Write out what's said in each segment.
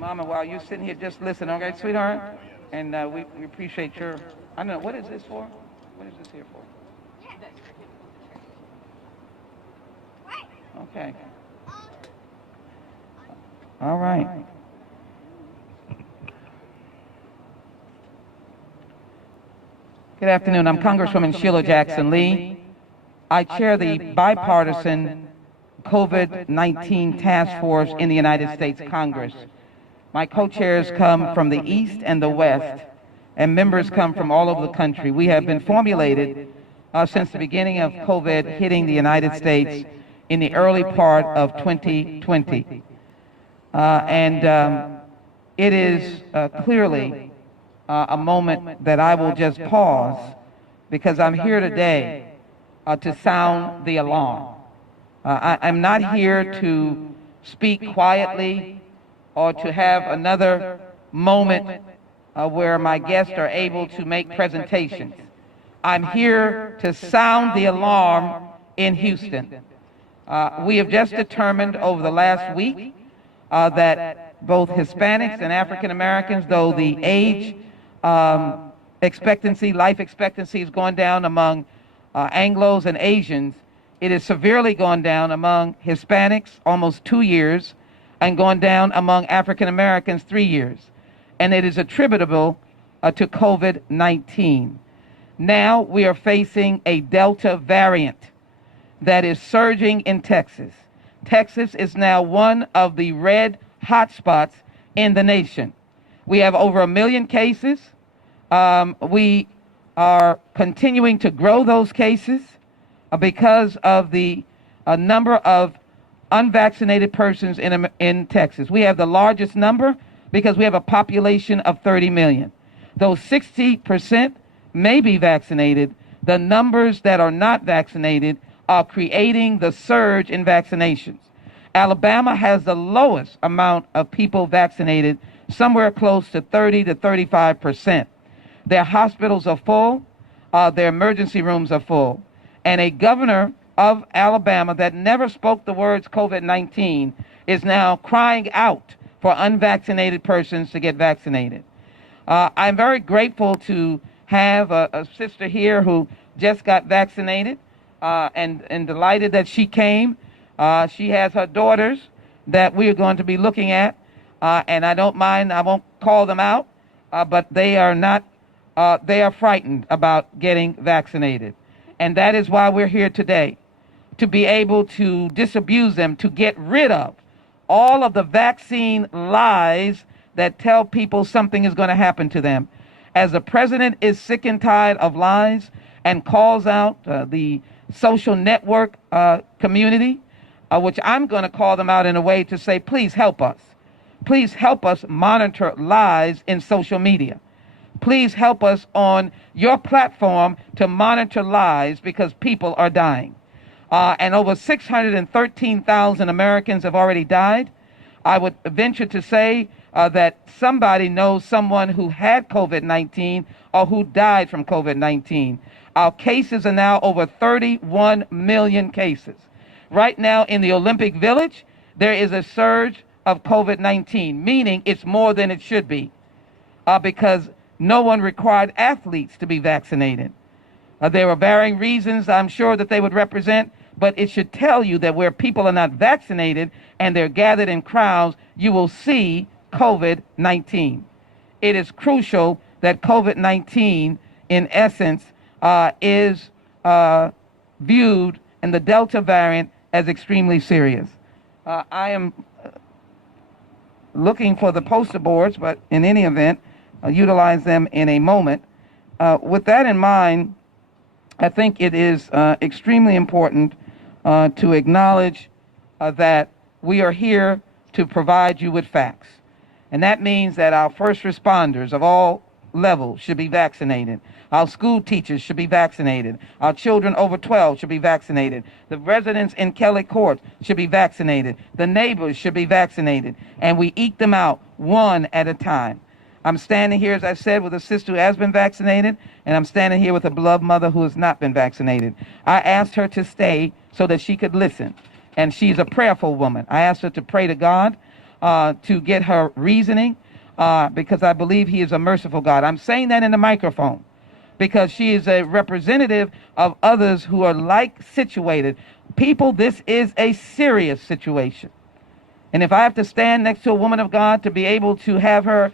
Mama, while you're sitting here, just listen, okay, sweetheart? And we appreciate your, I don't know, what is this for? What is this here for? Okay. All right. Good afternoon. I'm Congresswoman Sheila Jackson Lee. I chair the bipartisan COVID-19 task force in the United States Congress. My co-chairs come from the East and the West, and members come from all over the country. We have been formulated since the beginning of COVID hitting the United States in the early part of 2020. It is clearly a moment that I will just pause, because I'm here today to sound the alarm. I'm not here to speak quietly or to have another moment where my guests are able to make presentations. I'm here to sound the alarm in Houston. We have just determined over the last week that both Hispanics and African Americans, though the age expectancy, life expectancy is going down among Anglos and Asians, it is severely gone down among Hispanics, almost 2 years, and gone down among African Americans 3 years. And it is attributable to COVID-19. Now we are facing a Delta variant that is surging in Texas. Texas is now one of the red hotspots in the nation. We have over 1 million cases. We are continuing to grow those cases because of the number of unvaccinated persons in Texas. We have the largest number because we have a population of 30 million. Though 60% may be vaccinated, the numbers that are not vaccinated are creating the surge in vaccinations. Alabama has the lowest amount of people vaccinated, somewhere close to 30 to 35%. Their hospitals are full, their emergency rooms are full. And a governor of Alabama that never spoke the words COVID-19 is now crying out for unvaccinated persons to get vaccinated. I'm very grateful to have a sister here who just got vaccinated and delighted that she came. She has her daughters that we are going to be looking at, and I don't mind, I won't call them out, but they are frightened about getting vaccinated. And that is why we're here today, to be able to disabuse them, to get rid of all of the vaccine lies that tell people something is going to happen to them. As the president is sick and tired of lies and calls out the social network community, which I'm going to call them out in a way to say, please help us. Please help us monitor lies in social media. Please help us on your platform to monitor lies, because people are dying. And over 613,000 Americans have already died. I would venture to say that somebody knows someone who had COVID-19 or who died from COVID-19. Our cases are now over 31 million cases. Right now in the Olympic Village, there is a surge of COVID-19, meaning it's more than it should be, because no one required athletes to be vaccinated. There are varying reasons, I'm sure, that they would represent, but it should tell you that where people are not vaccinated and they're gathered in crowds, you will see COVID-19. It is crucial that COVID-19, in essence, is viewed in the Delta variant as extremely serious. I am looking for the poster boards, but in any event, utilize them in a moment. With that in mind, I think it is extremely important to acknowledge that we are here to provide you with facts. And that means that our first responders of all levels should be vaccinated. Our school teachers should be vaccinated. Our children over 12 should be vaccinated. The residents in Kelly Court should be vaccinated. The neighbors should be vaccinated. And we eke them out one at a time. I'm standing here, as I said, with a sister who has been vaccinated, and I'm standing here with a beloved mother who has not been vaccinated. I asked her to stay so that she could listen, and she's a prayerful woman. I asked her to pray to God to get her reasoning, because I believe he is a merciful God. I'm saying that in the microphone because she is a representative of others who are like situated. People, this is a serious situation. And if I have to stand next to a woman of God to be able to have her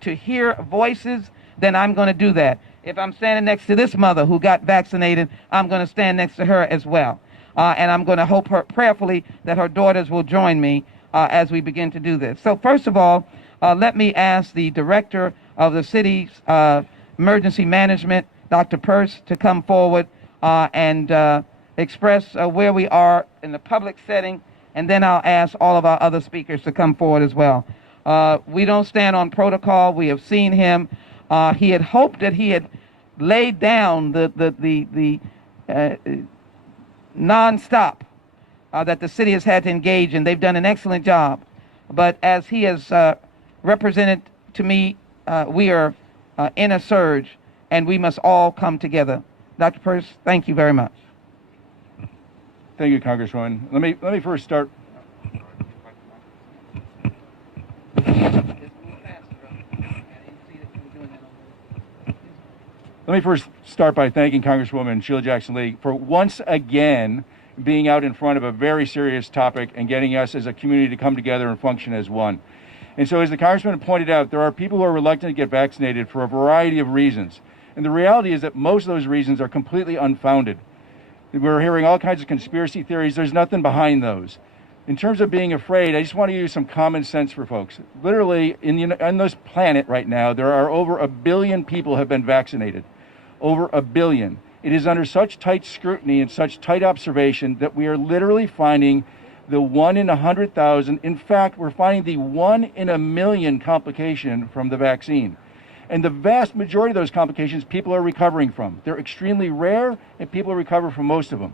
to hear voices, then I'm going to do that. If I'm standing next to this mother who got vaccinated, I'm going to stand next to her as well. And I'm going to hope prayerfully that her daughters will join me as we begin to do this. So first of all, let me ask the director of the city's emergency management, Dr. Peirce, to come forward and express where we are in the public setting, and then I'll ask all of our other speakers to come forward as well. We don't stand on protocol. We have seen him. He had hoped that he had laid down the nonstop that the city has had to engage in. They've done an excellent job. But as he has represented to me, we are in a surge, and we must all come together. Dr. Peirce, thank you very much. Thank you, Congresswoman. Let me first start. Let me first start by thanking Congresswoman Sheila Jackson Lee for once again being out in front of a very serious topic and getting us as a community to come together and function as one. And so as the Congressman pointed out, there are people who are reluctant to get vaccinated for a variety of reasons. And the reality is that most of those reasons are completely unfounded. We're hearing all kinds of conspiracy theories. There's nothing behind those. In terms of being afraid, I just want to use some common sense for folks. Literally, on this planet right now, there are over 1 billion people have been vaccinated. Over 1 billion. It is under such tight scrutiny and such tight observation that we are literally finding the 1 in 100,000. In fact, we're finding the 1 in a million complication from the vaccine. And the vast majority of those complications people are recovering from. They're extremely rare, and people recover from most of them.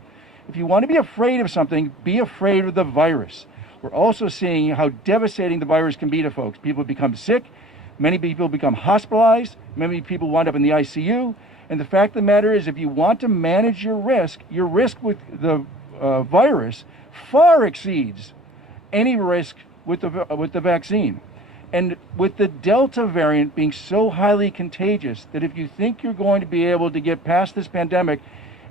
If you want to be afraid of something, be afraid of the virus. We're also seeing how devastating the virus can be to folks. People become sick, many people become hospitalized, many people wind up in the ICU. And the fact of the matter is, if you want to manage your risk with the virus far exceeds any risk with the vaccine. And with the Delta variant being so highly contagious that if you think you're going to be able to get past this pandemic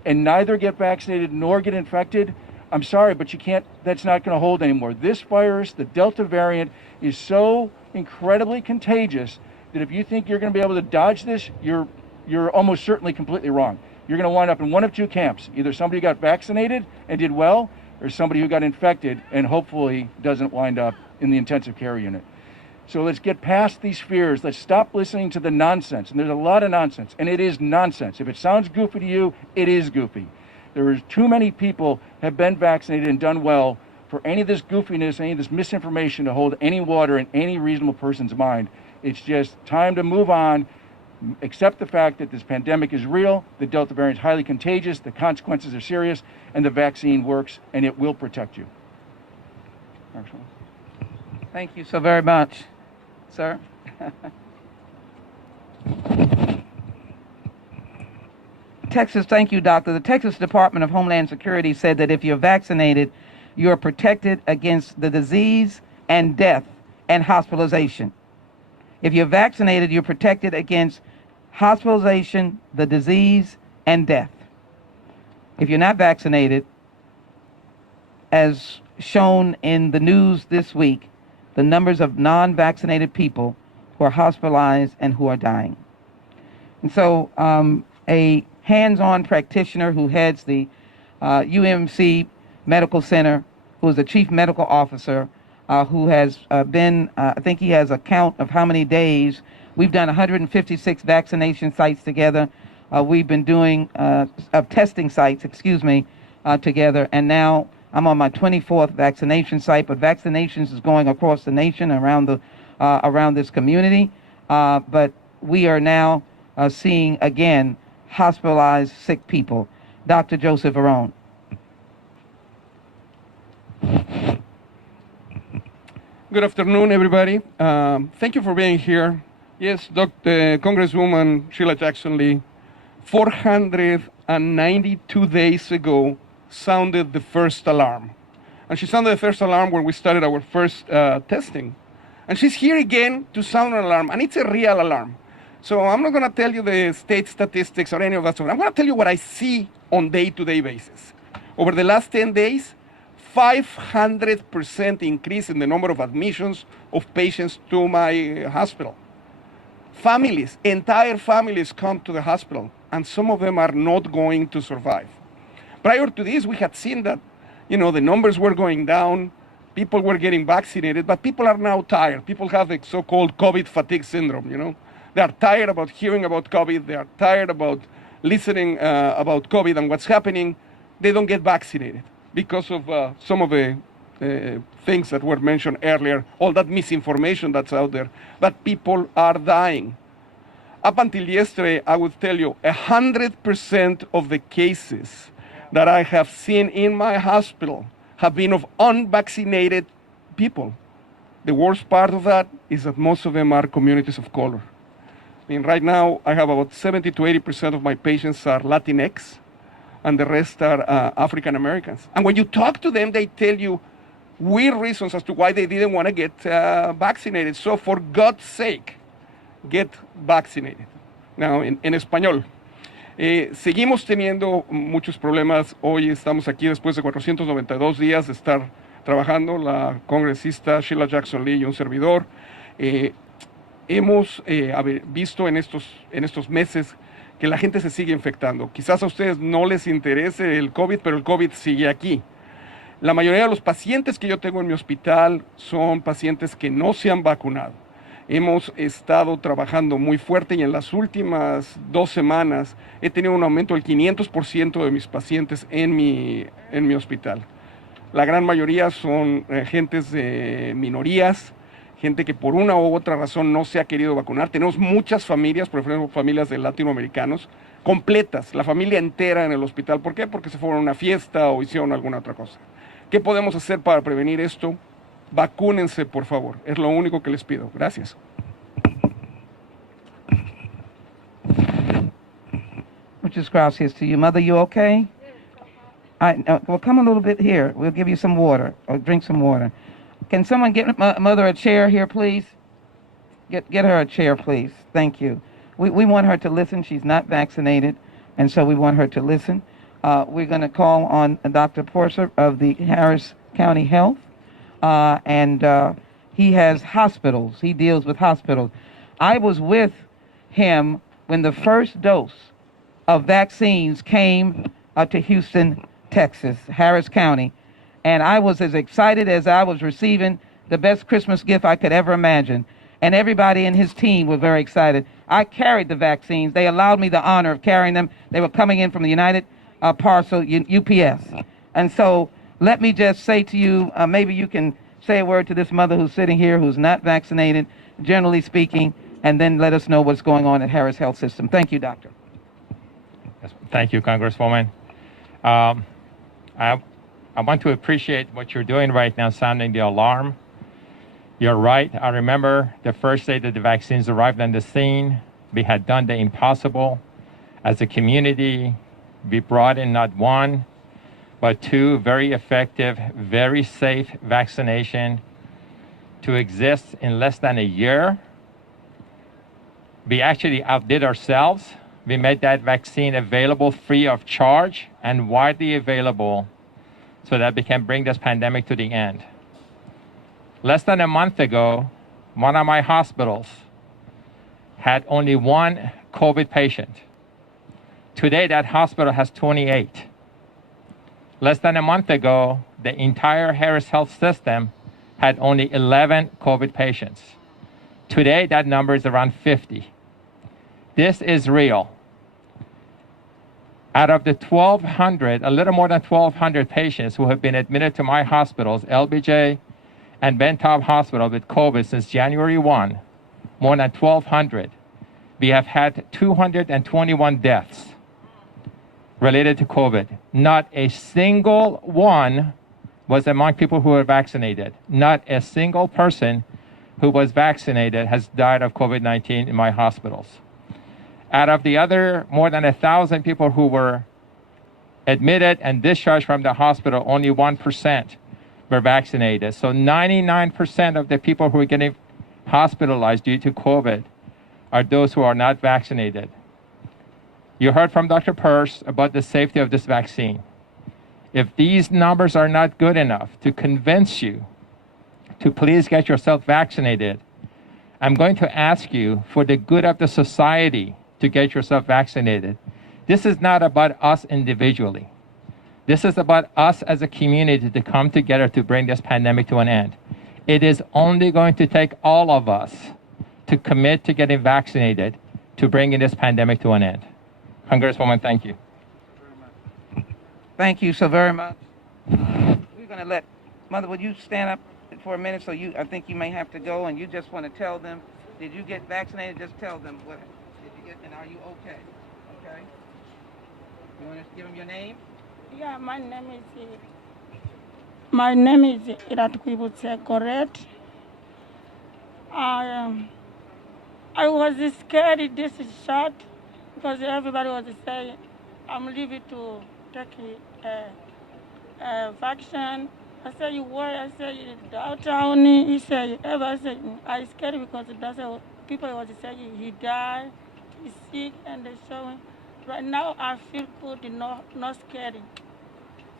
and neither get vaccinated nor get infected, I'm sorry, but you can't, that's not going to hold anymore. This virus, the Delta variant, is so incredibly contagious that if you think you're going to be able to dodge this, you're almost certainly completely wrong. You're going to wind up in one of two camps, either somebody who got vaccinated and did well, or somebody who got infected and hopefully doesn't wind up in the intensive care unit. So let's get past these fears. Let's stop listening to the nonsense. And there's a lot of nonsense, and it is nonsense. If it sounds goofy to you, it is goofy. There is too many people have been vaccinated and done well for any of this goofiness, any of this misinformation to hold any water in any reasonable person's mind. It's just time to move on, accept the fact that this pandemic is real, the Delta variant is highly contagious, the consequences are serious, and the vaccine works, and it will protect you. Thank you so very much, sir. Texas, thank you, doctor. The Texas Department of Homeland Security said that if you're vaccinated, you're protected against the disease and death and hospitalization. If you're vaccinated, you're protected against hospitalization, the disease, and death. If you're not vaccinated, as shown in the news this week, the numbers of non-vaccinated people who are hospitalized and who are dying. And so a hands-on practitioner who heads the UMC Medical Center, who is the chief medical officer, who has been, I think he has a count of how many days. We've done 156 vaccination sites together. We've been doing testing sites, together. And now I'm on my 24th vaccination site, but vaccinations is going across the nation, around this community. But we are now seeing, again, hospitalized sick people. Dr. Joseph Arone. Good afternoon, everybody. Thank you for being here. Yes, Congresswoman Sheila Jackson Lee, 492 days ago, sounded the first alarm. And she sounded the first alarm when we started our first testing. And she's here again to sound an alarm, and it's a real alarm. So I'm not going to tell you the state statistics or any of that stuff. I'm going to tell you what I see on day-to-day basis. Over the last 10 days, 500% increase in the number of admissions of patients to my hospital. Families, entire families come to the hospital, and some of them are not going to survive. Prior to this, we had seen that, the numbers were going down, people were getting vaccinated, but people are now tired. People have the so-called COVID fatigue syndrome, They are tired about hearing about COVID. They are tired about listening about COVID and what's happening. They don't get vaccinated because of some of the things that were mentioned earlier, all that misinformation that's out there. But people are dying. Up until yesterday, I would tell you, 100% of the cases that I have seen in my hospital have been of unvaccinated people. The worst part of that is that most of them are communities of color. I mean, right now, I have about 70 to 80% of my patients are Latinx, and the rest are African Americans. And when you talk to them, they tell you weird reasons as to why they didn't want to get vaccinated. So for God's sake, get vaccinated. Now, en español. Seguimos teniendo muchos problemas. Hoy estamos aquí después de 492 días de estar trabajando, la congresista Sheila Jackson Lee y un servidor. Hemos visto en estos meses que la gente se sigue infectando. Quizás a ustedes no les interese el COVID, pero el COVID sigue aquí. La mayoría de los pacientes que yo tengo en mi hospital son pacientes que no se han vacunado. Hemos estado trabajando muy fuerte y en las últimas 2 semanas he tenido un aumento del 500% de mis pacientes en mi hospital. La gran mayoría son gentes de minorías, gente que por una u otra razón no se ha querido vacunar. Tenemos muchas familias, por ejemplo, familias de latinoamericanos, completas, la familia entera en el hospital. ¿Por qué? Porque se fueron a una fiesta o hicieron alguna otra cosa. ¿Qué podemos hacer para prevenir esto? Vacúnense, por favor. Es lo único que les pido. Gracias. Muchas gracias to you. Mother, you okay? Well, come a little bit here. We'll give you some water, or drink some water. Can someone get Mother a chair here, please? Get her a chair, please. Thank you. We want her to listen. She's not vaccinated, and so we want her to listen. We're going to call on Dr. Porser of the Harris County Health, and he has hospitals. He deals with hospitals. I was with him when the first dose of vaccines came to Houston, Texas, Harris County, and I was as excited as I was receiving the best Christmas gift I could ever imagine. And everybody in his team were very excited. I carried the vaccines. They allowed me the honor of carrying them. They were coming in from the United Parcel, UPS. And so let me just say to you, maybe you can say a word to this mother who's sitting here who's not vaccinated, generally speaking, and then let us know what's going on at Harris Health System. Thank you, Doctor. Yes, thank you, Congresswoman. I want to appreciate what you're doing right now, sounding the alarm. You're right. I remember the first day that the vaccines arrived on the scene, we had done the impossible. As a community, we brought in not one, but 2 very effective, very safe vaccination to exist in less than a year. We actually outdid ourselves. We made that vaccine available free of charge and widely available so that we can bring this pandemic to the end. Less than a month ago, one of my hospitals had only 1 COVID patient. Today, that hospital has 28. Less than a month ago, the entire Harris Health System had only 11 COVID patients. Today, that number is around 50. This is real. Out of the 1,200, a little more than 1,200 patients who have been admitted to my hospitals, LBJ and Bentab Hospital with COVID since January 1, more than 1,200, we have had 221 deaths related to COVID. Not a single one was among people who were vaccinated. Not a single person who was vaccinated has died of COVID-19 in my hospitals. Out of the other more than 1,000 people who were admitted and discharged from the hospital, only 1% were vaccinated. So 99% of the people who were getting hospitalized due to COVID are those who are not vaccinated. You heard from Dr. Pearce about the safety of this vaccine. If these numbers are not good enough to convince you to please get yourself vaccinated, I'm going to ask you, for the good of the society, to get yourself vaccinated. This is not about us individually. This is about us as a community to come together to bring this pandemic to an end. It is only going to take all of us to commit to getting vaccinated to bringing this pandemic to an end. Congresswoman, thank you. Thank you so very much. We're going to let Mother, would you stand up for a minute? So I think you may have to go, and you just want to tell them, did you get vaccinated? Just tell them what did you get, and are you okay? Okay. You want to give them your name? Yeah, my name is Iratukibutse Correct. I was scared this shot because everybody was saying I'm leaving to take a vaccine. I said, you worry? I said, downtown. He said, ever? I said, I scared because that's how people was saying he died, he's sick, and they showing. Right now, I feel good, not scary.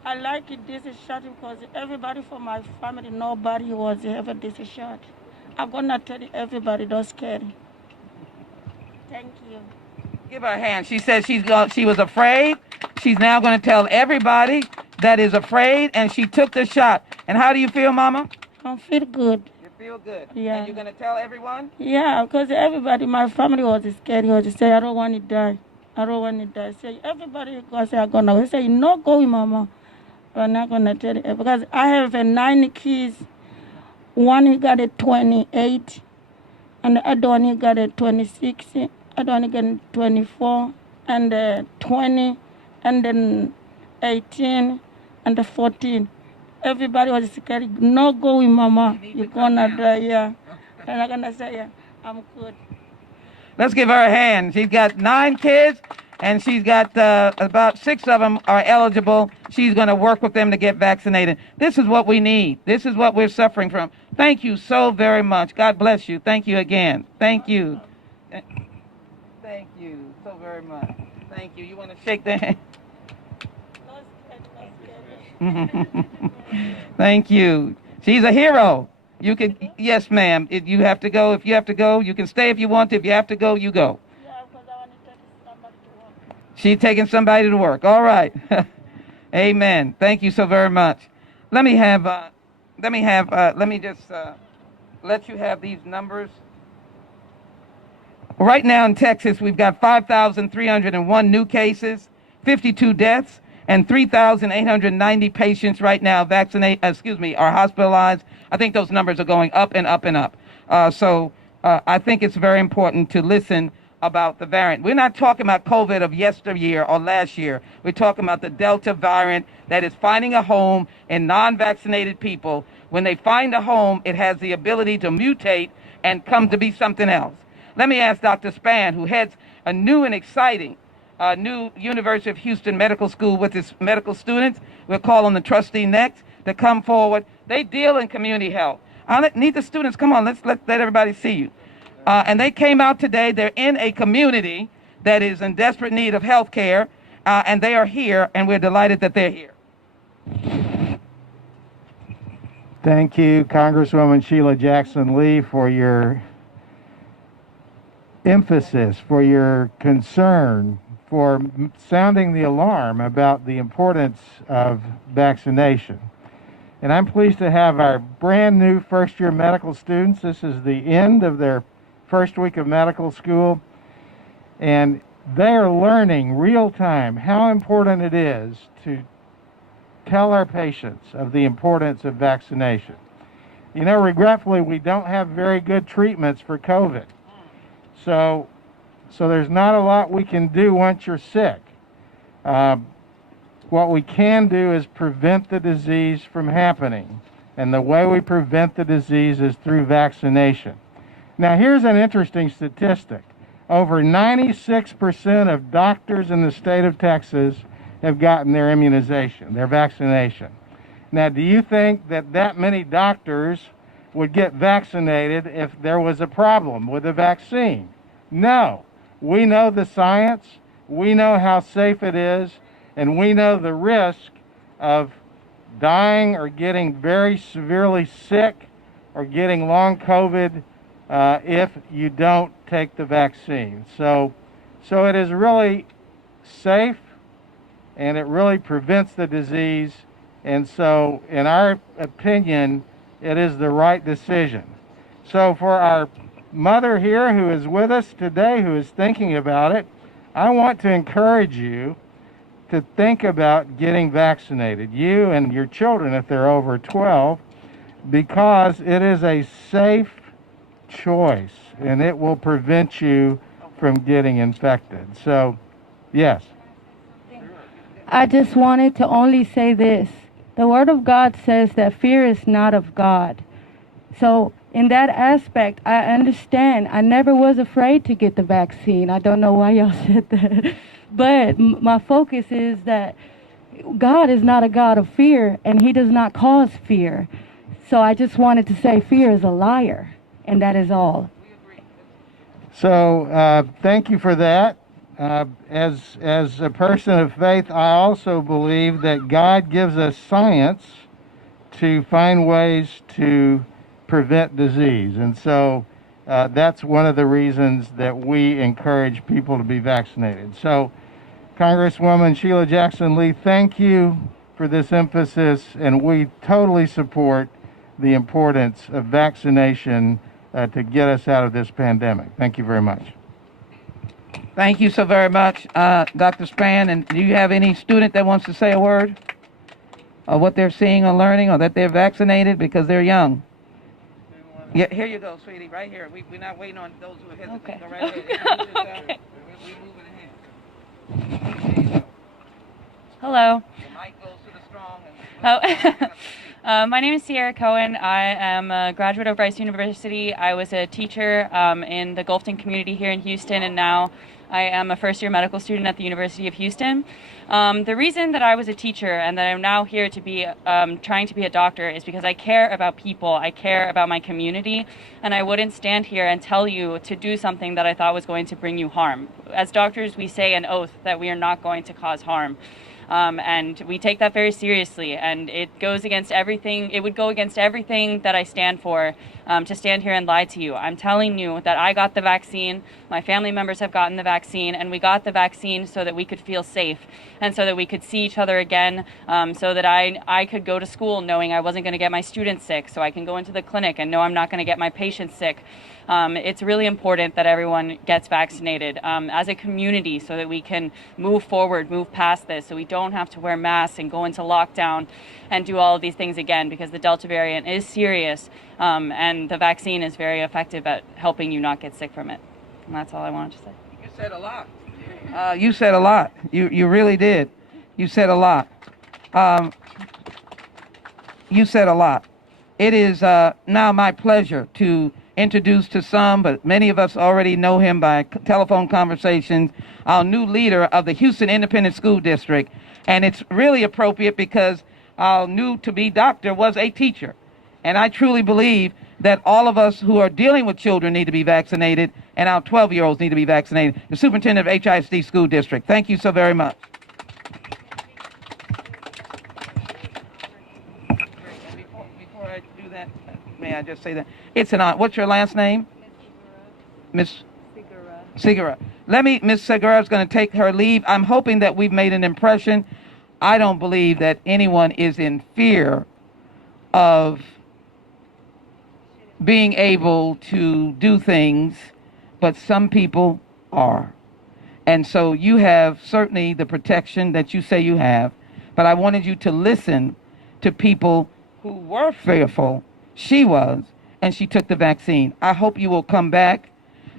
I like this shot because everybody from my family, nobody was ever this shot. I'm gonna tell everybody, don't scary. Thank you. Give her a hand. She said she was afraid. She's now going to tell everybody that is afraid, and she took the shot. And how do you feel, Mama? I feel good. You feel good. Yeah. And you're going to tell everyone? Yeah, because everybody, my family was scared. He was say, I don't want to die. I don't want to die. Say, everybody go say, I'm going to go. He say, no going, Mama. I'm not going to tell you. Because I have 9 kids. One, he got a 28. And the other one, he got a 26. I don't get 24 and 20 and then 18 and 14. Everybody was scared. No going, Mama. You're gonna die, yeah. And I'm gonna say, yeah, I'm good. Let's give her a hand. She's got 9 kids, and she's got about 6 of them are eligible. She's going to work with them to get vaccinated. This is what we need. This is what we're suffering from. Thank you so very much. God bless you. Thank you again. Thank you. Thank you so very much. Thank you. You want to shake their hand? Thank you. She's a hero. You can, yes, ma'am. If you have to go, you can stay if you want to. If you have to go, you go. Yeah, because I want to take somebody to work. She's taking somebody to work. All right. Amen. Thank you so very much. Let me just let you have these numbers. Right now in Texas, we've got 5,301 new cases, 52 deaths, and 3,890 patients right now are hospitalized. I think those numbers are going up and up and up. So I think it's very important to listen about the variant. We're not talking about COVID of yesteryear or last year. We're talking about the Delta variant that is finding a home in non-vaccinated people. When they find a home, it has the ability to mutate and come to be something else. Let me ask Dr. Span, who heads a new and exciting new University of Houston Medical School with its medical students. We'll call on the trustee next to come forward. They deal in community health. I need the students. Come on, let everybody see you. And they came out today. They're in a community that is in desperate need of health care, and they are here, and we're delighted that they're here. Thank you, Congresswoman Sheila Jackson Lee, for your emphasis, for your concern, for sounding the alarm about the importance of vaccination. And I'm pleased to have our brand new first-year medical students. This is the end of their first week of medical school, and they are learning real time how important it is to tell our patients of the importance of vaccination. You know, regretfully, we don't have very good treatments for COVID. So there's not a lot we can do once you're sick. What we can do is prevent the disease from happening. And the way we prevent the disease is through vaccination. Now, here's an interesting statistic. Over 96% of doctors in the state of Texas have gotten their immunization, their vaccination. Now, do you think that many doctors would get vaccinated if there was a problem with the vaccine. No, we know the science, we know how safe it is, and we know the risk of dying or getting very severely sick or getting long COVID if you don't take the vaccine. So it is really safe and it really prevents the disease. And so, in our opinion, it is the right decision. So for our mother here who is with us today, who is thinking about it, I want to encourage you to think about getting vaccinated, you and your children if they're over 12, because it is a safe choice and it will prevent you from getting infected. So, yes. I just wanted to only say this. The Word of God says that fear is not of God. So in that aspect, I understand. I never was afraid to get the vaccine. I don't know why y'all said that. But my focus is that God is not a God of fear, and He does not cause fear. So I just wanted to say fear is a liar, and that is all. So thank you for that. As a person of faith, I also believe that God gives us science to find ways to prevent disease. And so that's one of the reasons that we encourage people to be vaccinated. So Congresswoman Sheila Jackson Lee, thank you for this emphasis, and we totally support the importance of vaccination to get us out of this pandemic. Thank you very much. Thank you so very much, Dr. Span. And do you have any student that wants to say a word of what they're seeing or learning, or that they're vaccinated because they're young? Yeah, here you go, sweetie, right here. We're not waiting on those who are hesitant. Okay. Go right ahead. Okay. We're moving ahead. Hello. The mic goes to the strong. My name is Sierra Cohen. I am a graduate of Rice University. I was a teacher in the Gulfton community here in Houston, and now I am a first-year medical student at the University of Houston. The reason that I was a teacher and that I'm now here to be trying to be a doctor is because I care about people. I care about my community, and I wouldn't stand here and tell you to do something that I thought was going to bring you harm. As doctors, we say an oath that we are not going to cause harm. And we take that very seriously, and it goes against everything. It would go against everything that I stand for to stand here and lie to you. I'm telling you that I got the vaccine, my family members have gotten the vaccine, and we got the vaccine so that we could feel safe and so that we could see each other again, so that I could go to school knowing I wasn't going to get my students sick, so I can go into the clinic and know I'm not going to get my patients sick. It's really important that everyone gets vaccinated as a community so that we can move forward, move past this, so we don't have to wear masks and go into lockdown and do all of these things again, because the Delta variant is serious, and the vaccine is very effective at helping you not get sick from it. And that's all I wanted to say. You said a lot. You said a lot. You really did. You said a lot. You said a lot. It is now my pleasure to introduce to some, but many of us already know him by telephone conversations, our new leader of the Houston Independent School District. And it's really appropriate because our new to-be doctor was a teacher. And I truly believe that all of us who are dealing with children need to be vaccinated, and our 12-year-olds need to be vaccinated. The superintendent of HISD School District. Thank you so very much. Before I do that, may I just say that? It's an honor. What's your last name? Miss Segura. Miss Segura is going to take her leave. I'm hoping that we've made an impression. I don't believe that anyone is in fear of being able to do things, but some people are. And so you have certainly the protection that you say you have, but I wanted you to listen to people who were fearful. She was, and she took the vaccine. I hope you will come back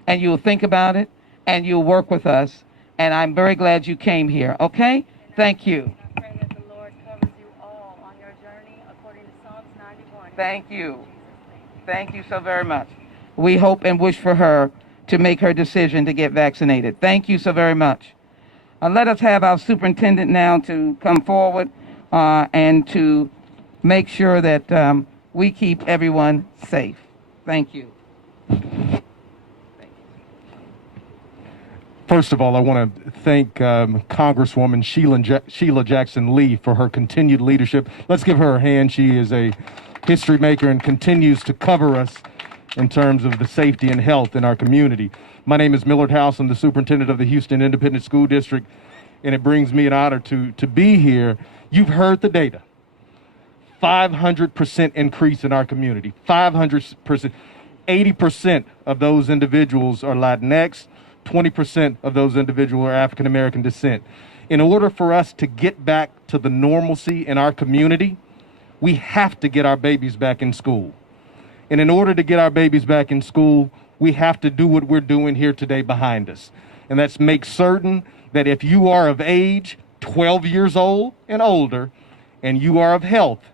and you'll think about it and you'll work with us. And I'm very glad you came here. Okay? Thank you. I pray that the Lord covers you all on your journey according to Psalms 91. Thank you. Thank you so very much. We hope and wish for her to make her decision to get vaccinated. Thank you so very much. Let us have our superintendent now to come forward and to make sure that we keep everyone safe. Thank you. First of all, I want to thank Congresswoman Sheila Jackson Lee for her continued leadership. Let's give her a hand. She is a history maker and continues to cover us in terms of the safety and health in our community. My name is Millard House. I'm the superintendent of the Houston Independent School District, and it brings me an honor to be here. You've heard the data. 500% increase in our community. 500%. 80% of those individuals are Latinx. 20% of those individuals are African American descent. In order for us to get back to the normalcy in our community, we have to get our babies back in school. And in order to get our babies back in school, we have to do what we're doing here today behind us. And that's make certain that if you are of age, 12 years old and older, and you are of health,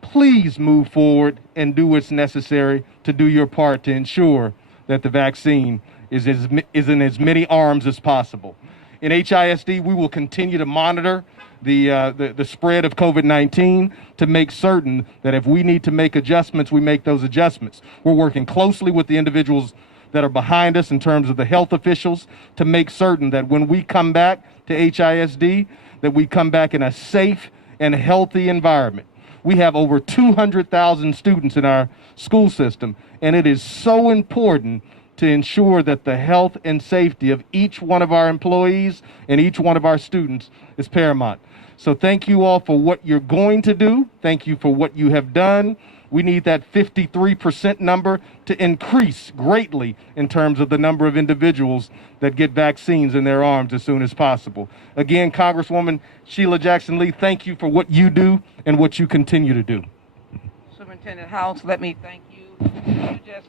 please move forward and do what's necessary to do your part to ensure that the vaccine is in as many arms as possible. In HISD, we will continue to monitor the spread of COVID-19 to make certain that if we need to make adjustments, we make those adjustments. We're working closely with the individuals that are behind us in terms of the health officials to make certain that when we come back to HISD, that we come back in a safe and healthy environment. We have over 200,000 students in our school system, and it is so important to ensure that the health and safety of each one of our employees and each one of our students is paramount. So thank you all for what you're going to do. Thank you for what you have done. We need that 53% number to increase greatly in terms of the number of individuals that get vaccines in their arms as soon as possible. Again, Congresswoman Sheila Jackson Lee, thank you for what you do and what you continue to do. Superintendent House, let me thank you.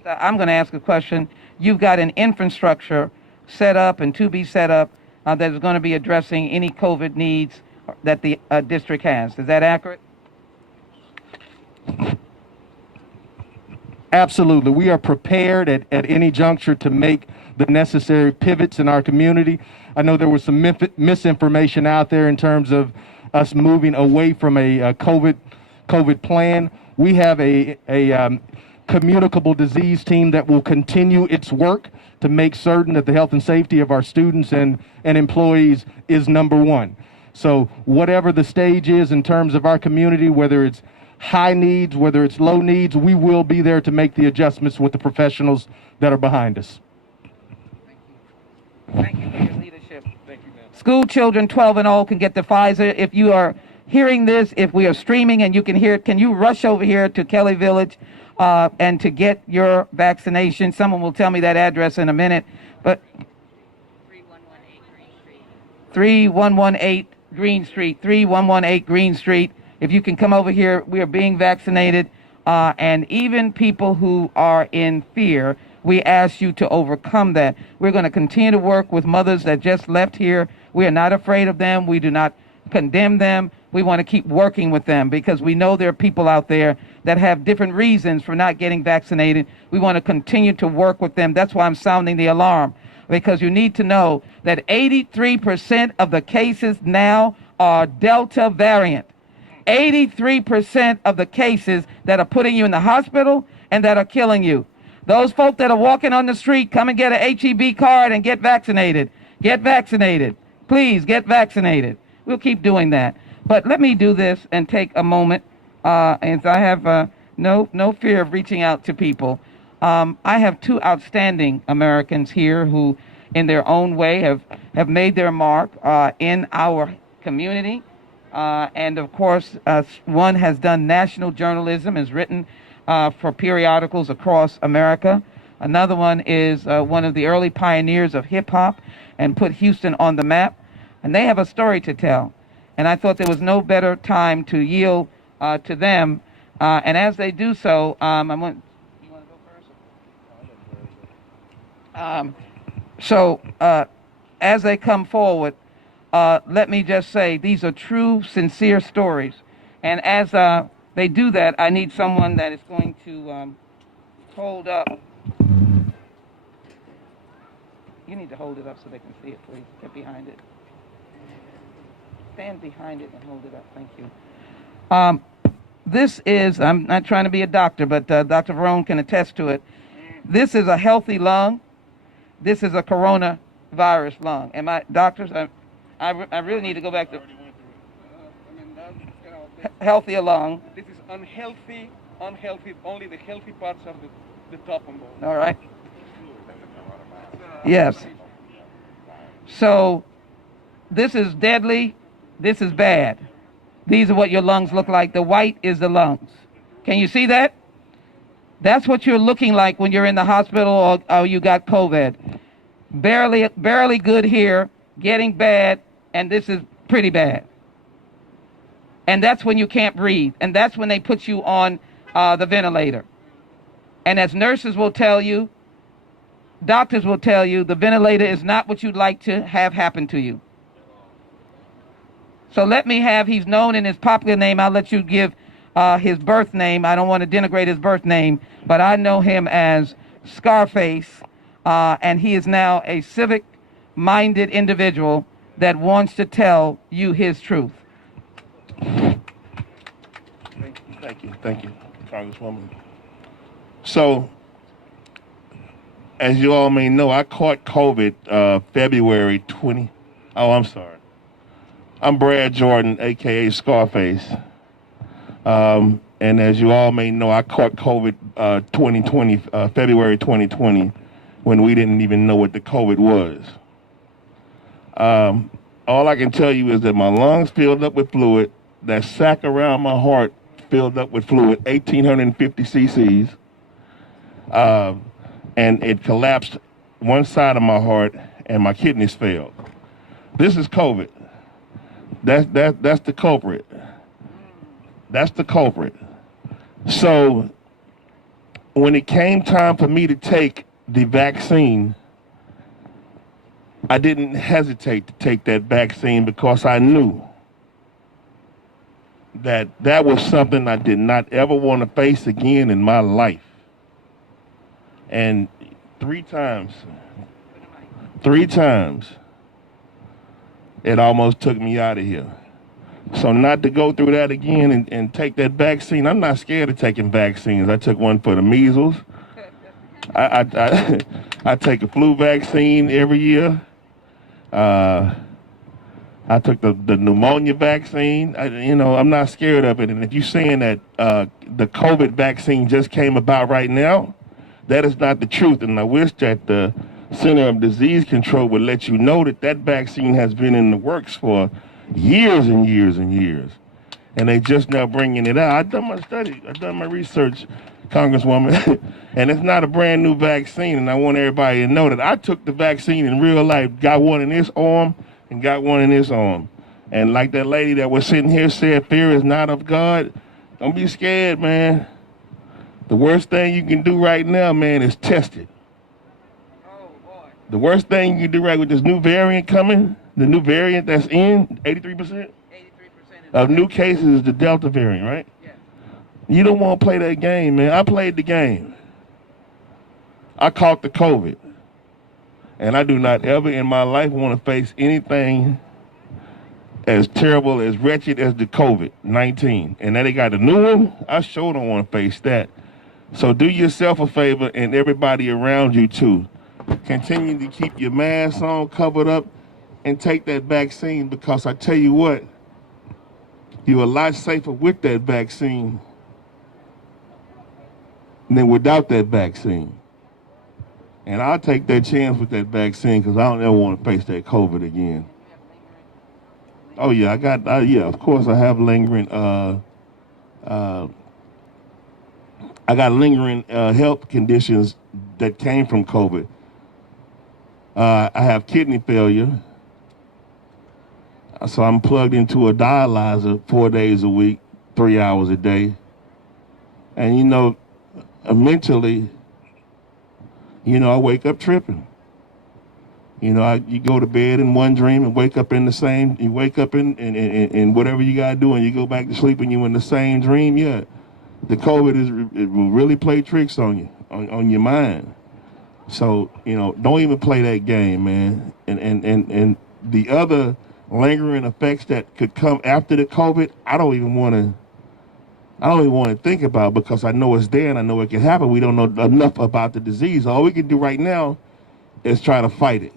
I'm going to ask a question. You've got an infrastructure set up and to be set up that is going to be addressing any COVID needs that the district has. Is that accurate? Absolutely. We are prepared at any juncture to make the necessary pivots in our community. I know there was some misinformation out there in terms of us moving away from a COVID plan. We have a communicable disease team that will continue its work to make certain that the health and safety of our students and employees is number one. So whatever the stage is in terms of our community, whether it's high needs, whether it's low needs, we will be there to make the adjustments with the professionals that are behind us. Thank you for your leadership. Thank you, ma'am. School children 12 and old can get the Pfizer. If you are hearing this, if we are streaming and you can hear it, can you rush over here to Kelly Village and to get your vaccination? Someone will tell me that address in a minute. But 3118 Green Street, 3118 Green Street. If you can come over here, we are being vaccinated. And even people who are in fear, we ask you to overcome that. We're going to continue to work with mothers that just left here. We are not afraid of them. We do not condemn them. We want to keep working with them because we know there are people out there that have different reasons for not getting vaccinated. We want to continue to work with them. That's why I'm sounding the alarm, because you need to know that 83% of the cases now are Delta variant. 83% of the cases that are putting you in the hospital and that are killing you. Those folk that are walking on the street, come and get an HEB card and get vaccinated. Get vaccinated. Please get vaccinated. We'll keep doing that. But let me do this and take a moment, and I have no fear of reaching out to people. I have two outstanding Americans here who, in their own way, have made their mark in our community. And of course, one has done national journalism, has written for periodicals across America. Another one is one of the early pioneers of hip hop and put Houston on the map. And they have a story to tell. And I thought there was no better time to yield to them. And as they do so, you want to go first? As they come forward, let me just say these are true, sincere stories. And as they do that, I need someone that is going to hold up. You need to hold it up so they can see it, please. Get behind it. Stand behind it and hold it up. Thank you. This is, I'm not trying to be a doctor, but Dr. Verone can attest to it. This is a healthy lung. This is a coronavirus lung. Am I, doctors? I really need to go back to healthier lung. This is unhealthy, only the healthy parts are the top and bottom. All right. Yes. So this is deadly. This is bad. These are what your lungs look like. The white is the lungs. Can you see that? That's what you're looking like when you're in the hospital or you got COVID. Barely good here, getting bad, and this is pretty bad. And that's when you can't breathe. And that's when they put you on the ventilator. And as nurses will tell you, doctors will tell you, the ventilator is not what you'd like to have happen to you. So let me have, he's known in his popular name, I'll let you give his birth name. I don't want to denigrate his birth name, but I know him as Scarface, and he is now a civic-minded individual that wants to tell you his truth. Thank you, Congresswoman. So, as you all may know, I caught COVID February 20. Oh, I'm sorry. I'm Brad Jordan, a.k.a. Scarface. And as you all may know, I caught COVID 2020, February 2020, when we didn't even know what the COVID was. All I can tell you is that my lungs filled up with fluid, that sac around my heart filled up with fluid, 1,850 cc's, and it collapsed one side of my heart, and my kidneys failed. This is COVID. That's the culprit. That's the culprit. So when it came time for me to take the vaccine, I didn't hesitate to take that vaccine because I knew that that was something I did not ever want to face again in my life. And three times, it almost took me out of here. So not to go through that again and take that vaccine. I'm not scared of taking vaccines. I took one for the measles. I take a flu vaccine every year. I took the pneumonia vaccine. I'm not scared of it. And if you're saying that the COVID vaccine just came about right now, that is not the truth. And I wish that the Center of Disease Control would let you know that that vaccine has been in the works for years and years and years. And they just now bringing it out. I've done my study. I've done my research, Congresswoman. And it's not a brand new vaccine. And I want everybody to know that I took the vaccine in real life, got one in this arm and got one in this arm. And like that lady that was sitting here said, fear is not of God. Don't be scared, man. The worst thing you can do right now, man, is test it. The worst thing you can do right with this new variant coming, the new variant that's in, 83% of new cases is the Delta variant, right? Yeah. You don't want to play that game, man. I played the game. I caught the COVID. And I do not ever in my life want to face anything as terrible, as wretched as the COVID-19. And now they got a new one. I sure don't want to face that. So do yourself a favor and everybody around you too. Continue to keep your mask on, covered up, and take that vaccine, because I tell you what, you're a lot safer with that vaccine than without that vaccine. And I'll take that chance with that vaccine because I don't ever want to face that COVID again. Oh yeah, of course I have lingering, I got lingering health conditions that came from COVID. I have kidney failure, so I'm plugged into a dialyzer 4 days a week, 3 hours a day. And mentally, I wake up tripping. You go to bed in one dream and wake up in the same, you wake up in whatever you gotta do and you go back to sleep and you're in the same dream. Yeah, the COVID it will really play tricks on you, on your mind. So, don't even play that game, man. And the other lingering effects that could come after the COVID, I don't even want I don't even want to think about, because I know it's there and I know it can happen. We don't know enough about the disease. All we can do right now is try to fight it.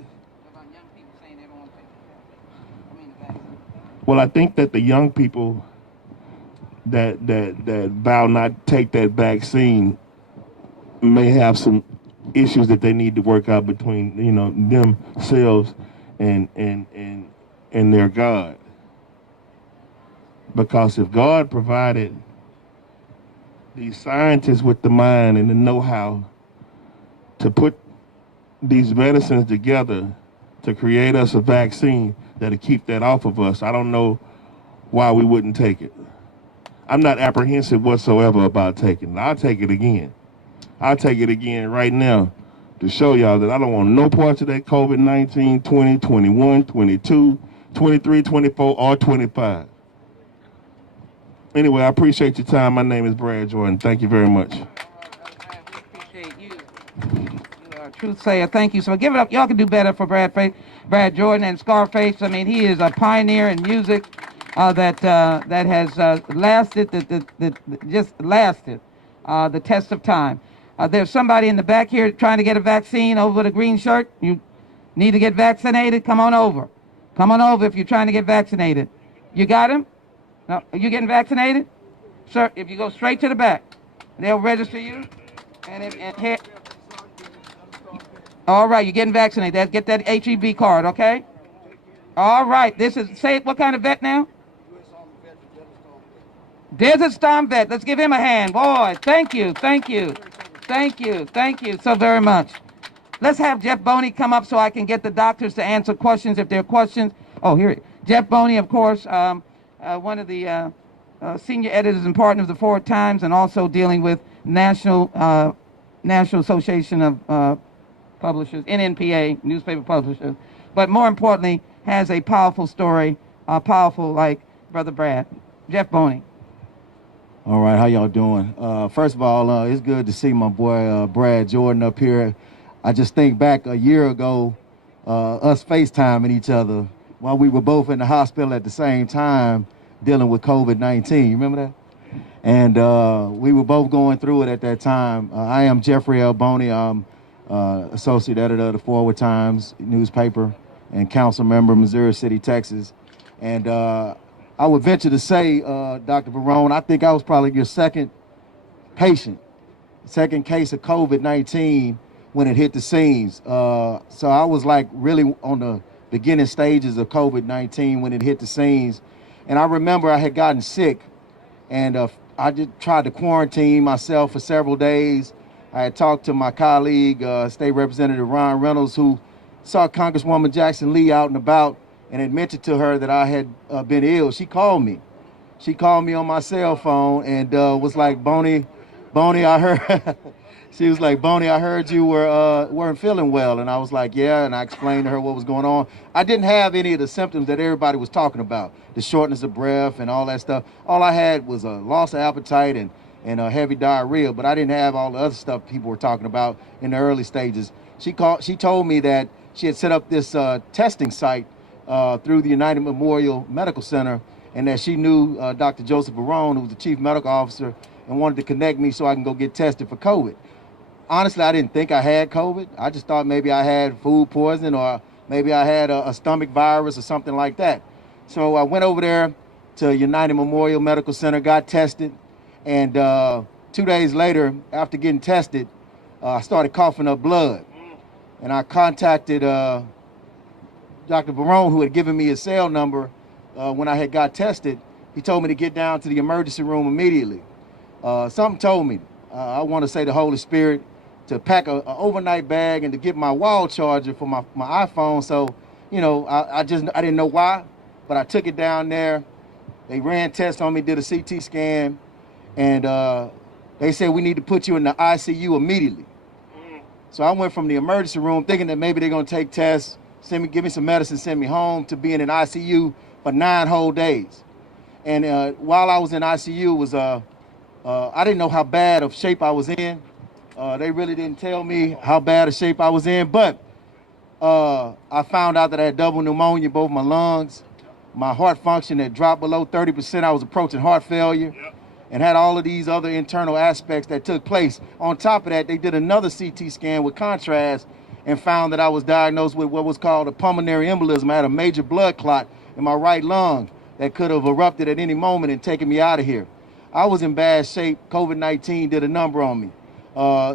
Well, I think that the young people that vow not to take that vaccine may have some issues that they need to work out between, themselves and their God. Because if God provided these scientists with the mind and the know-how to put these medicines together to create us a vaccine that'll keep that off of us, I don't know why we wouldn't take it. I'm not apprehensive whatsoever about taking it. I'll take it again. I'll take it again right now to show y'all that I don't want no parts of that COVID-19 20, 21, 22, 23, 24, or 25. Anyway, I appreciate your time. My name is Brad Jordan. Thank you very much. We appreciate you. You are a truth sayer. Thank you. So give it up. Y'all can do better for Brad Jordan and Scarface. I mean, he is a pioneer in music that has lasted, just lasted the test of time. There's somebody in the back here trying to get a vaccine over with a green shirt. You need to get vaccinated? Come on over. Come on over if you're trying to get vaccinated. You got him? No, are you getting vaccinated? Sir, if you go straight to the back, they'll register you. And here. All right, you're getting vaccinated. Get that HEB card, okay? All right, say what kind of vet now? Desert Storm vet. Let's give him a hand. Boy, thank you so very much. Let's have Jeff Boney come up so I can get the doctors to answer questions if there are questions. Oh, here. Jeff Boney, of course, one of the senior editors and partner of the Forward Times, and also dealing with National Association of Publishers, NNPA, newspaper publishers. But more importantly, has a powerful story, powerful like Brother Brad. Jeff Boney. All right, how y'all doing? First of all, it's good to see my boy Brad Jordan up here. I just think back a year ago, us FaceTiming each other while we were both in the hospital at the same time dealing with COVID-19. You remember that? And we were both going through it at that time. I am Jeffrey L. Boney. I'm associate editor of the Forward Times newspaper and council member of Missouri City, Texas. And I would venture to say, Dr. Barone, I think I was probably your second patient, second case of COVID-19 when it hit the scenes. So I was like really on the beginning stages of COVID-19 when it hit the scenes. And I remember I had gotten sick, and I just tried to quarantine myself for several days. I had talked to my colleague, State Representative Ron Reynolds, who saw Congresswoman Jackson Lee out and about, and had mentioned to her that I had been ill. She called me. She called me on my cell phone and was like, Boney, I heard. She was like, Boney, I heard you weren't feeling well. And I was like, yeah, and I explained to her what was going on. I didn't have any of the symptoms that everybody was talking about, the shortness of breath and all that stuff. All I had was a loss of appetite and a heavy diarrhea, but I didn't have all the other stuff people were talking about in the early stages. She told me that she had set up this testing site through the United Memorial Medical Center, and that she knew Dr. Joseph Barone, who was the chief medical officer, and wanted to connect me so I can go get tested for COVID. Honestly, I didn't think I had COVID. I just thought maybe I had food poisoning, or maybe I had a stomach virus or something like that. So I went over there to United Memorial Medical Center, got tested, and 2 days later, after getting tested, I started coughing up blood. And I contacted Dr. Barone, who had given me his cell number when I had got tested. He told me to get down to the emergency room immediately. Something told me, I want to say the Holy Spirit, to pack an overnight bag and to get my wall charger for my iPhone. So, I didn't know why, but I took it down there. They ran tests on me, did a CT scan, and they said, we need to put you in the ICU immediately. So I went from the emergency room thinking that maybe they're going to take tests, give me some medicine, send me home, to be in an ICU for 9 whole days. And while I was in ICU, I didn't know how bad of shape I was in. They really didn't tell me how bad of shape I was in, but I found out that I had double pneumonia in both my lungs. My heart function had dropped below 30%. I was approaching heart failure. Yep. and had all of these other internal aspects that took place. On top of that, they did another CT scan with contrast and found that I was diagnosed with what was called a pulmonary embolism. I had a major blood clot in my right lung that could have erupted at any moment and taken me out of here. I was in bad shape. COVID-19 did a number on me.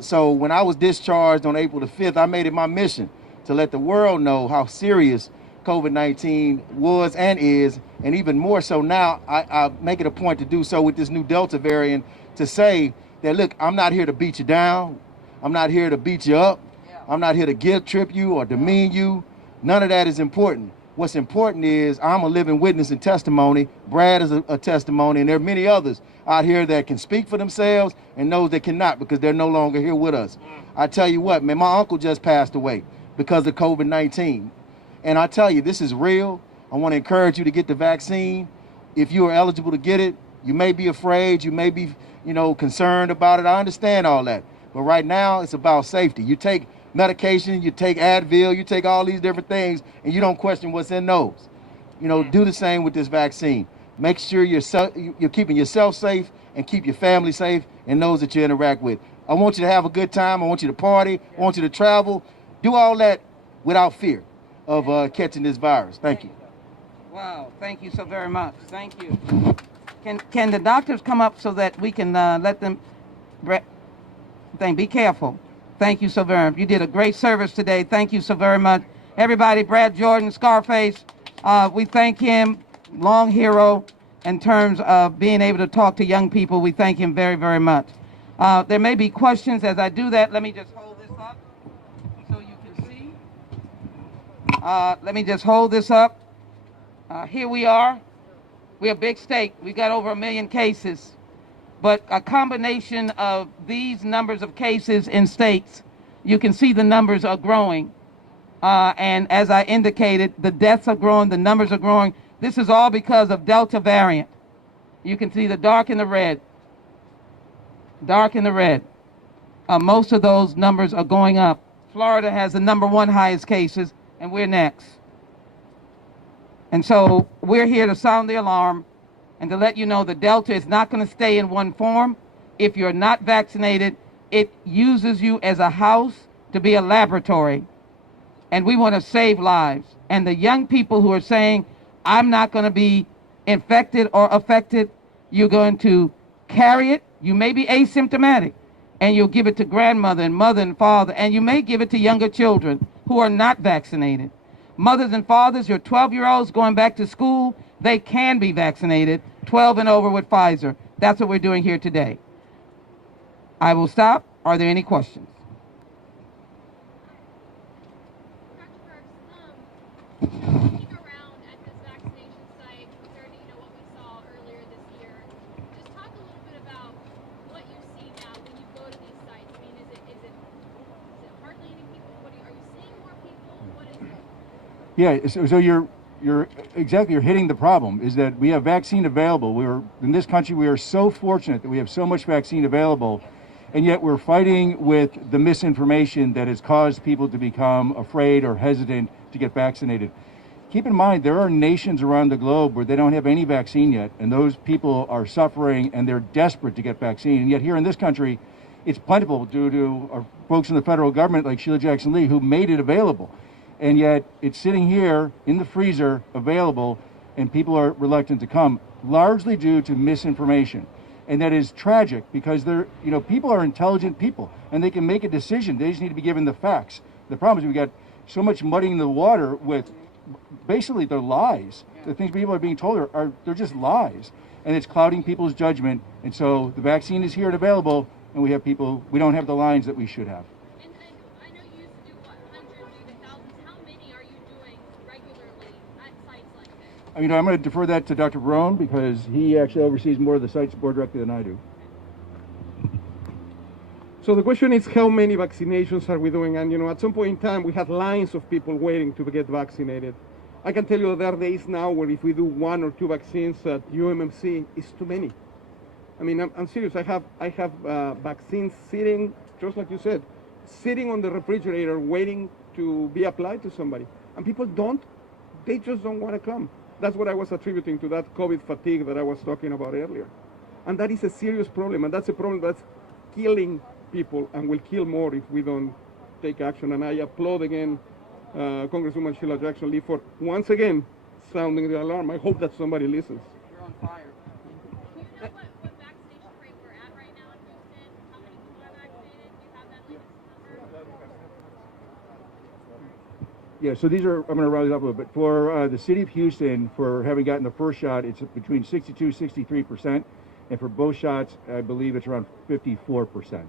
So when I was discharged on April the 5th, I made it my mission to let the world know how serious COVID-19 was and is, and even more so now, I make it a point to do so with this new Delta variant, to say that, look, I'm not here to beat you down. I'm not here to beat you up. I'm not here to guilt trip you or demean you. None of that is important. What's important is I'm a living witness and testimony. Brad is a testimony, and there are many others out here that can speak for themselves and those that cannot because they're no longer here with us. I tell you what, man, my uncle just passed away because of COVID-19. And I tell you, this is real. I want to encourage you to get the vaccine. If you are eligible to get it, you may be afraid, you may be, concerned about it. I understand all that. But right now, it's about safety. You take medication, you take Advil, you take all these different things, and you don't question what's in those. Do the same with this vaccine. Make sure you're keeping yourself safe and keep your family safe and those that you interact with. I want you to have a good time. I want you to party. I want you to travel. Do all that without fear of catching this virus. Thank you. Wow, thank you so very much. Thank you. Can the doctors come up so that we can let them... Be careful. Thank you so very much. You did a great service today. Thank you so very much. Everybody, Brad Jordan, Scarface, we thank him, long hero, in terms of being able to talk to young people. We thank him very, very much. There may be questions. As I do that, let me just hold this up so you can see. Let me just hold this up. Here we are. We're a big state. We've got over 1 million cases. But a combination of these numbers of cases in states, you can see the numbers are growing. And as I indicated, the deaths are growing, the numbers are growing. This is all because of Delta variant. You can see the dark and the red. Dark and the red. Most of those numbers are going up. Florida has the #1 highest cases, and we're next. And so we're here to sound the alarm and to let you know that Delta is not going to stay in one form. If you're not vaccinated, it uses you as a house to be a laboratory. And we want to save lives. And the young people who are saying, I'm not going to be infected or affected, you're going to carry it. You may be asymptomatic, and you'll give it to grandmother and mother and father, and you may give it to younger children who are not vaccinated. Mothers and fathers, your 12-year-olds going back to school, they can be vaccinated, 12 and over with Pfizer. That's what we're doing here today. I will stop. Are there any questions? Looking around at this vaccination site compared to what we saw earlier this year, just talk a little bit about what you see now when you go to these sites. I mean, is it hardly any people? Are you seeing more people? What is it? Yeah, so you're hitting the problem, is that we have vaccine available. In this country, we are so fortunate that we have so much vaccine available, and yet we're fighting with the misinformation that has caused people to become afraid or hesitant to get vaccinated. Keep in mind, there are nations around the globe where they don't have any vaccine yet, and those people are suffering and they're desperate to get vaccine. And yet here in this country, it's plentiful due to our folks in the federal government like Sheila Jackson Lee who made it available. And yet it's sitting here in the freezer available, and people are reluctant to come, largely due to misinformation. And that is tragic because people are intelligent people and they can make a decision. They just need to be given the facts. The problem is we got so much muddying the water with basically the lies. The things people are being told they're just lies, and it's clouding people's judgment. And so the vaccine is here and available, and we don't have the lines that we should have. And I know you used to do hundreds, even thousands. How many are you doing regularly at sites like this? I'm going to defer that to Dr. Barone because he actually oversees more of the sites more directly than I do. So the question is, how many vaccinations are we doing? And at some point in time, we had lines of people waiting to get vaccinated. I can tell you there are days now where if we do 1 or 2 vaccines at UMMC, it's too many. I mean, I'm serious. I have vaccines sitting, just like you said, sitting on the refrigerator waiting to be applied to somebody. And people just don't want to come. That's what I was attributing to that COVID fatigue that I was talking about earlier. And that is a serious problem, and that's a problem that's killing people and will kill more if we don't take action. And I applaud again Congresswoman Sheila Jackson Lee for once again sounding the alarm. I hope that somebody listens. You're on fire. Do you know what vaccination rate we're at right now in Houston? How many people are vaccinated? Do you have that latest number? Yeah, so these are, I'm going to round it up a little bit. For the city of Houston, for having gotten the first shot, it's between 62, 63%. And for both shots, I believe it's around 54%.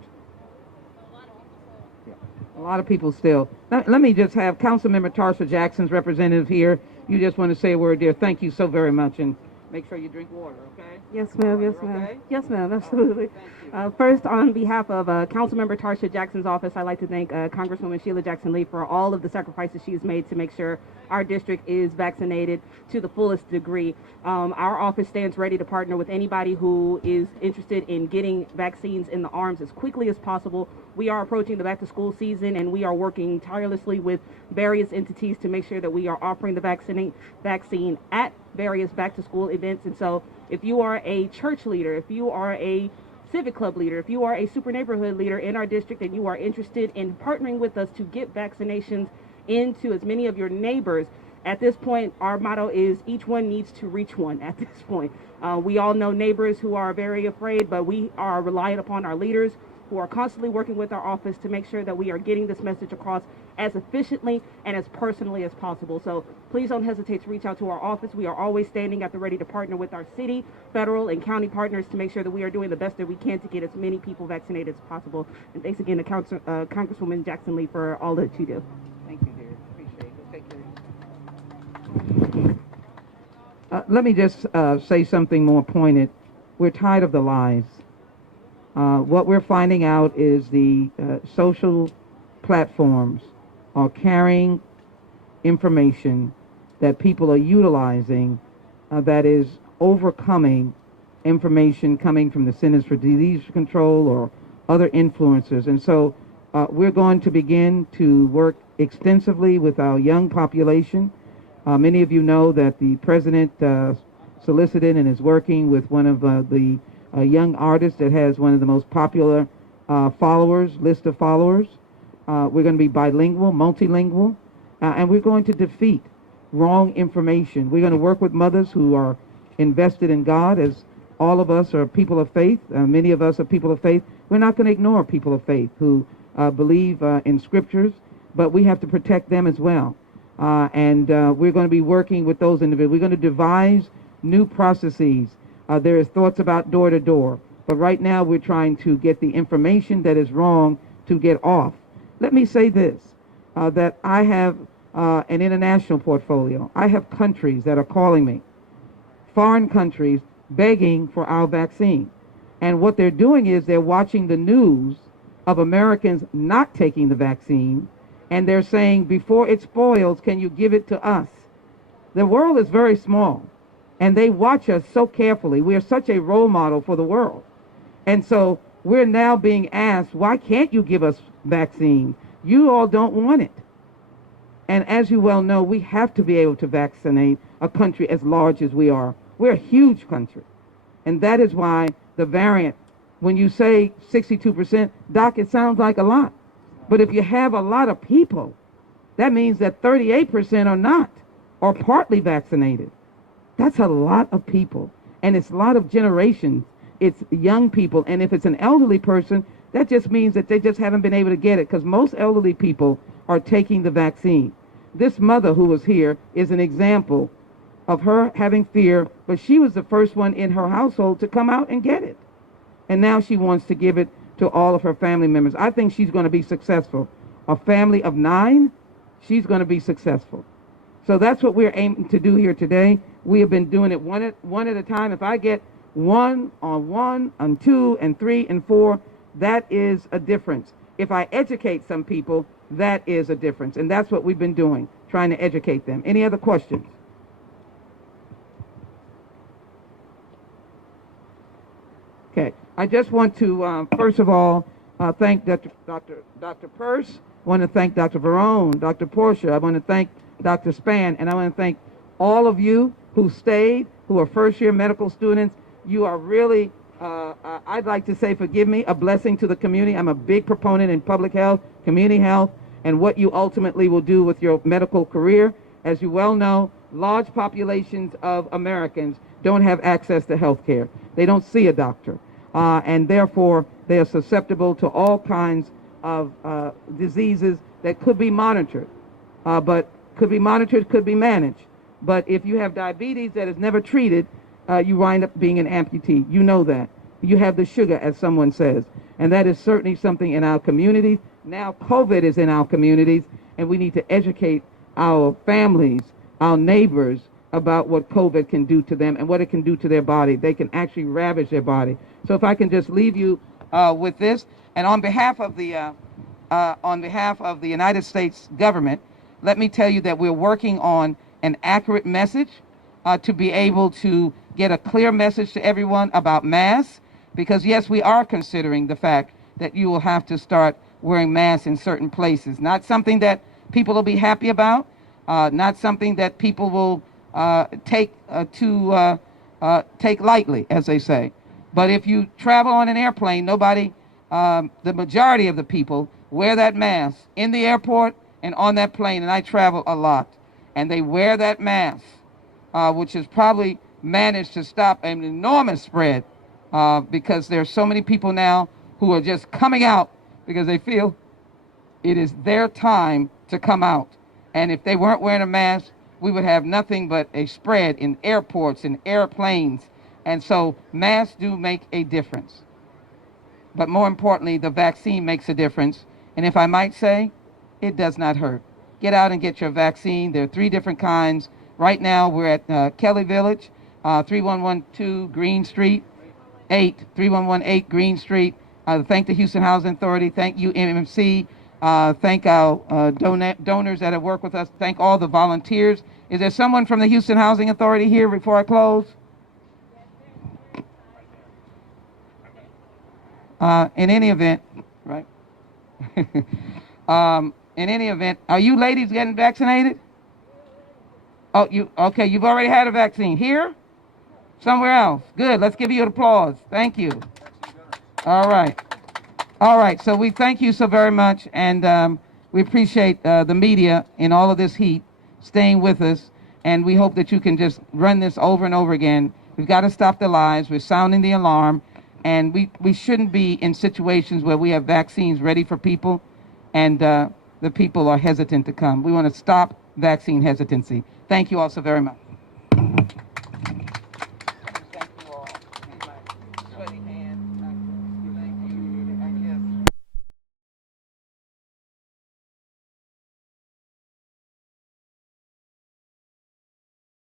A lot of people still. Let me just have Councilmember Tarsha Jackson's representative here. You just want to say a word, dear. Thank you so very much, and make sure you drink water, okay? Yes, ma'am. Yes, ma'am. Okay? Yes, ma'am. Absolutely. First, on behalf of Councilmember Tarsha Jackson's office, I'd like to thank Congresswoman Sheila Jackson Lee for all of the sacrifices she's made to make sure our district is vaccinated to the fullest degree. Our office stands ready to partner with anybody who is interested in getting vaccines in the arms as quickly as possible. We are approaching the back-to-school season, and we are working tirelessly with various entities to make sure that we are offering the vaccine at various back-to-school events. And so if you are a church leader, if you are a civic club leader, if you are a super neighborhood leader in our district and you are interested in partnering with us to get vaccinations into as many of your neighbors, at this point, our motto is each one needs to reach one at this point. We all know neighbors who are very afraid, but we are reliant upon our leaders who are constantly working with our office to make sure that we are getting this message across as efficiently and as personally as possible. So please don't hesitate to reach out to our office. We are always standing at the ready to partner with our city, federal, and county partners to make sure that we are doing the best that we can to get as many people vaccinated as possible. And thanks again to Congresswoman Jackson Lee for all that you do. Thank you, dear. Appreciate it. Take care. Let me just say something more pointed. We're tired of the lies. What we're finding out is the social platforms are carrying information that people are utilizing that is overcoming information coming from the Centers for Disease Control or other influencers. And so we're going to begin to work extensively with our young population. Many of you know that the president solicited and is working with one of the young artist that has one of the most popular list of followers. We're going to be bilingual, multilingual, and we're going to defeat wrong information. We're going to work with mothers who are invested in God, as all of us are people of faith. Many of us are people of faith. We're not going to ignore people of faith who believe in scriptures, but we have to protect them as well. And we're going to be working with those individuals. We're going to devise new processes. There is thoughts about door-to-door, but right now we're trying to get the information that is wrong to get off. Let me say this, that I have an international portfolio. I have countries that are calling me, foreign countries, begging for our vaccine. And what they're doing is they're watching the news of Americans not taking the vaccine, and they're saying, before it spoils, can you give it to us? The world is very small, and they watch us so carefully. We are such a role model for the world. And so we're now being asked, why can't you give us vaccine? You all don't want it. And as you well know, we have to be able to vaccinate a country as large as we are. We're a huge country. And that is why the variant, when you say 62%, Doc, it sounds like a lot. But if you have a lot of people, that means that 38% are not, or partly vaccinated. That's a lot of people. And it's a lot of generations. It's young people. And if it's an elderly person, that just means that they just haven't been able to get it, because most elderly people are taking the vaccine. This mother who was here is an example of her having fear, but she was the first one in her household to come out and get it. And now she wants to give it to all of her family members. I think she's going to be successful. A family of 9, she's going to be successful. So that's what we're aiming to do here today. We have been doing it one at a time. If I get 1 on 1, on 2, and 3, and 4, that is a difference. If I educate some people, that is a difference. And that's what we've been doing, trying to educate them. Any other questions? Okay. I just want to, first of all, thank Dr. Peirce. I want to thank Dr. Verone, Dr. Portia. I want to thank Dr. Spann. And I want to thank all of you who stayed, who are first-year medical students. You are really I'd like to say, forgive me, a blessing to the community. I'm a big proponent in public health, community health, and what you ultimately will do with your medical career. As you well know, large populations of Americans don't have access to health care. They don't see a doctor, and therefore they are susceptible to all kinds of diseases that could be monitored, could be managed. But if you have diabetes that is never treated, you wind up being an amputee. You know that. You have the sugar, as someone says. And that is certainly something in our communities. Now COVID is in our communities, and we need to educate our families, our neighbors, about what COVID can do to them and what it can do to their body. They can actually ravage their body. So if I can just leave you with this, and on behalf of the United States government, let me tell you that we're working on an accurate message to be able to get a clear message to everyone about masks, because yes, we are considering the fact that you will have to start wearing masks in certain places. Not something that people will be happy about, not something that people will take lightly, as they say. But if you travel on an airplane, the majority of the people wear that mask in the airport and on that plane, and I travel a lot, and they wear that mask, which has probably managed to stop an enormous spread, because there are so many people now who are just coming out because they feel it is their time to come out. And if they weren't wearing a mask, we would have nothing but a spread in airports and airplanes. And so masks do make a difference. But more importantly, the vaccine makes a difference. And if I might say, it does not hurt. Get out and get your vaccine. There are 3 different kinds. Right now, we're at Kelly Village, 3112 Green Street, 3118 Green Street. Thank the Houston Housing Authority. Thank UMMC. Thank our donors that have worked with us. Thank all the volunteers. Is there someone from the Houston Housing Authority here before I close? In any event, right? In any event, are you ladies getting vaccinated? Oh, okay, you've already had a vaccine. Here? Somewhere else? Good, let's give you an applause. Thank you. All right, so we thank you so very much, and we appreciate the media in all of this heat staying with us, and we hope that you can just run this over and over again. We've got to stop the lies. We're sounding the alarm, and we shouldn't be in situations where we have vaccines ready for people, and the people are hesitant to come. We want to stop vaccine hesitancy. Thank you all so very much.